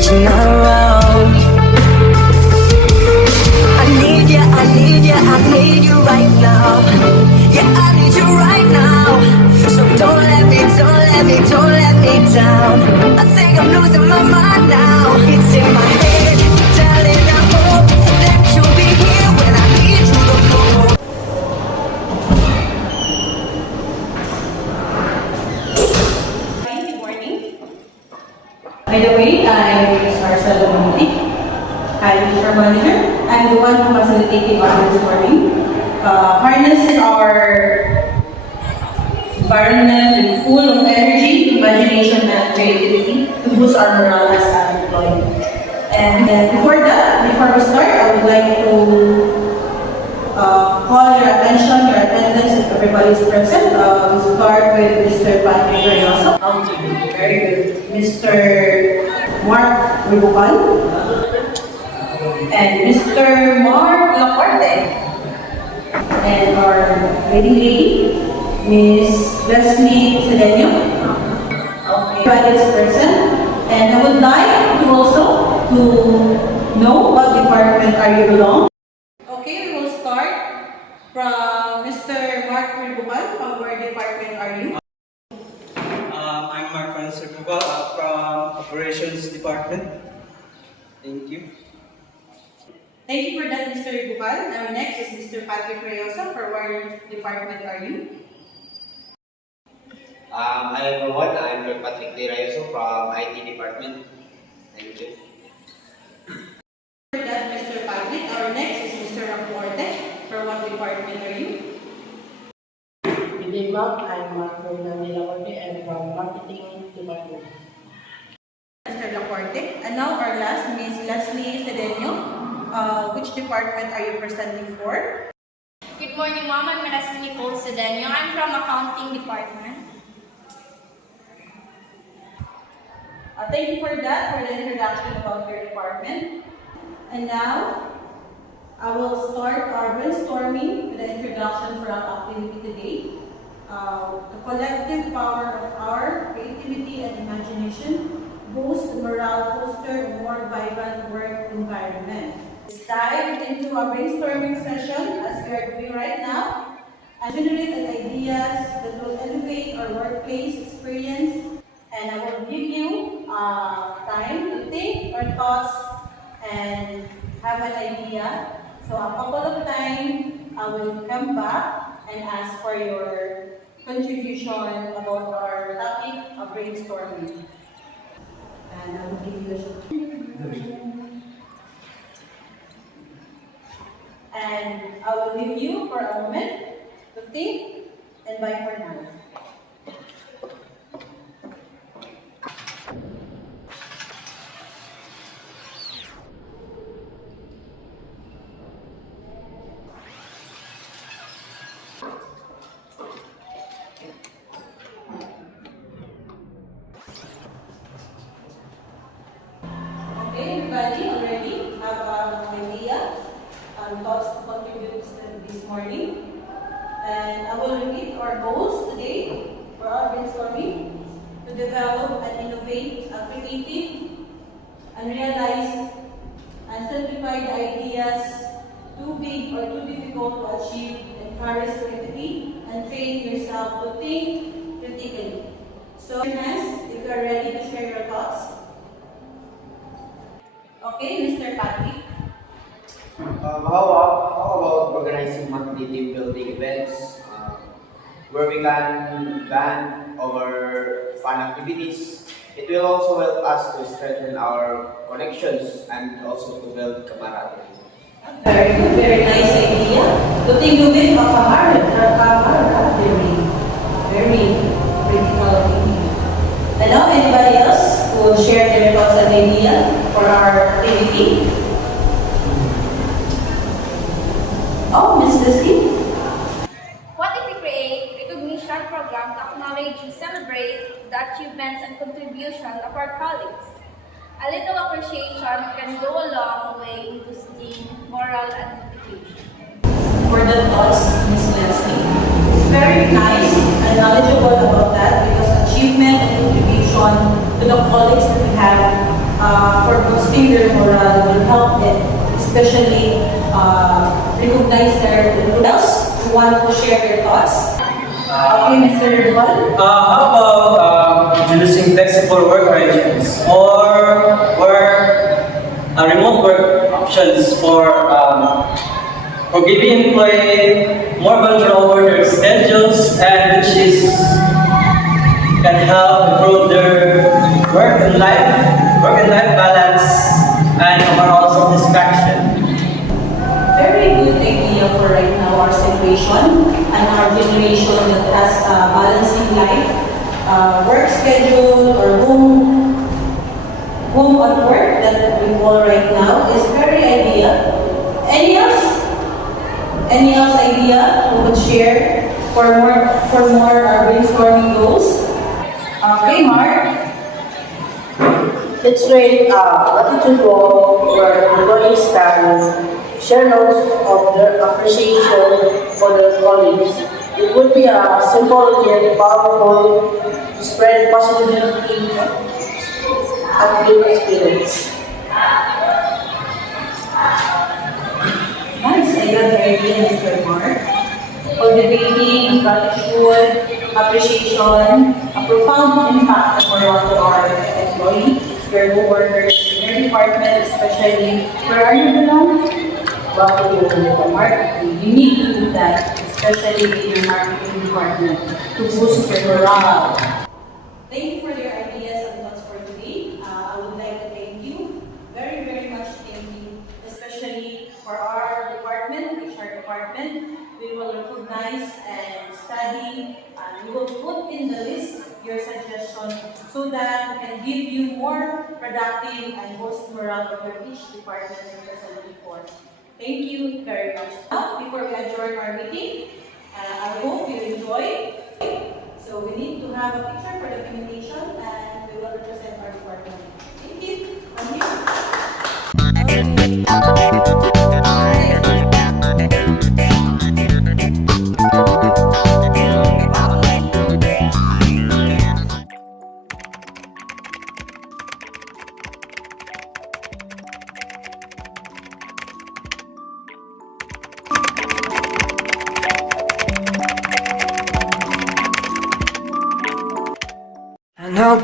but you're not around. I need you, I need you, I need you right now. Yeah, I need you right now. So don't let me, don't let me, don't let me down. I think I'm losing my mind now. It's in my head, darling, I hope that you'll be here when I need you the most. Good morning. By the way, I'm Ms. Marcelo Monti. I'm HR manager. I'm the one who facilitated our this morning. Harness our environment with full of energy, imagination, and creativity to boost our morale as an employee. And before we start, I would like to call your attention, your attendance, if everybody is present. We'll start with Mr. Patrick Reynoso. Very good. Mr. Mark Ribucan. And Mr. Mark Laporte. And our leading lady, Miss Leslie Cedeño. Okay. Everybody is present. And I would like to also to know what department are you belong. Okay, we will start from Mr. Mark Ribucan. From where department are you? I'm Mark Francis Ribucal from Operations Department. Thank you. Thank you for that, Mr. Ribucan. Now next is Mr. Patrick Reynoso. For where department are you? Hi everyone, I'm Dr. Patrick De Rayoso from IT Department. Thank you. For that, Mr. Patrick. Our next is Mr. Laporte. For what department are you? Good day, ma'am. I'm Mark Fernandez Laporte and from Marketing Department. Mr. Laporte. And now our last, Miss Leslie Cedeño. Which department are you presenting for? Good morning, Mom. I'm Leslie Nicole Cedeño. I'm from Accounting Department. Thank you for that, for the introduction about your department. And now, I will start our brainstorming with the introduction for our activity today. The collective power of our creativity and imagination boost morale, foster a more vibrant work environment. Let's dive into our brainstorming session as we are doing right now and generate ideas that will elevate our workplace experience. And I will give you time to think your thoughts and have an idea. So a couple of times I will come back and ask for your contribution about our topic of brainstorming. And I will give you a and I will leave you for a moment to think and bye for now. Okay, everybody already have an idea and thoughts to contribute this morning. And I will repeat our goals today for our brainstorming: to develop and innovate a creative and realize and simplified ideas too big or too difficult to achieve, encourage creativity, and train yourself to think critically. So, your hands if you are ready to share your thoughts. Okay, Mr. Patrick. How about organizing monthly team building events where we can plan our fun activities? It will also help us to strengthen our connections and also to build camaraderie. Very good, very nice idea. To think of it, camaraderie. Very critical thinking. And now, anybody else who will share their thoughts and idea for our activity? Oh, Ms. Leslie? What if we create recognition program to acknowledge and celebrate the achievements and contribution of our colleagues? A little appreciation can go a long way in boosting morale and motivation. For the thoughts, Ms. Leslie. It's very nice and knowledgeable about that because achievement and contribution to the colleagues that we have for boosting their morale will help them, especially recognize their what else who want to share their thoughts. Okay, Mr. Duval? How about introducing flexible work arrangements or remote work options for giving employee more control over their schedules and which is can help improve their work and life balance and overall satisfaction. Very good idea for right now our situation and our generation that has balancing life, work schedule or home at work that we call right now is very idea. Any else? Any else idea who would share for more brainstorming goals? Okay, Mark. Let's create a gratitude wall where employees can share notes of their appreciation for their colleagues. It would be a simple yet powerful to spread positivity and good experience. Nice, I love the idea, Mr. Mark. Cultivating gratitude, appreciation, a profound impact for our employees, your co-workers in your department, especially where are you belong? Welcome to the marketing. You need to do that, especially in your marketing department, to boost your morale. Thank you for your ideas and thoughts for today. I would like to thank you very, very much. Thank you, especially for our department, HR department. We will recognize and study, and we will put in the list your suggestions so that we can give you more productive and boost morale of your each department represented for. Thank you very much. Now, before we adjourn our meeting, I hope you enjoy. So we need to have a picture for the communication and we will represent our department. Thank you. I know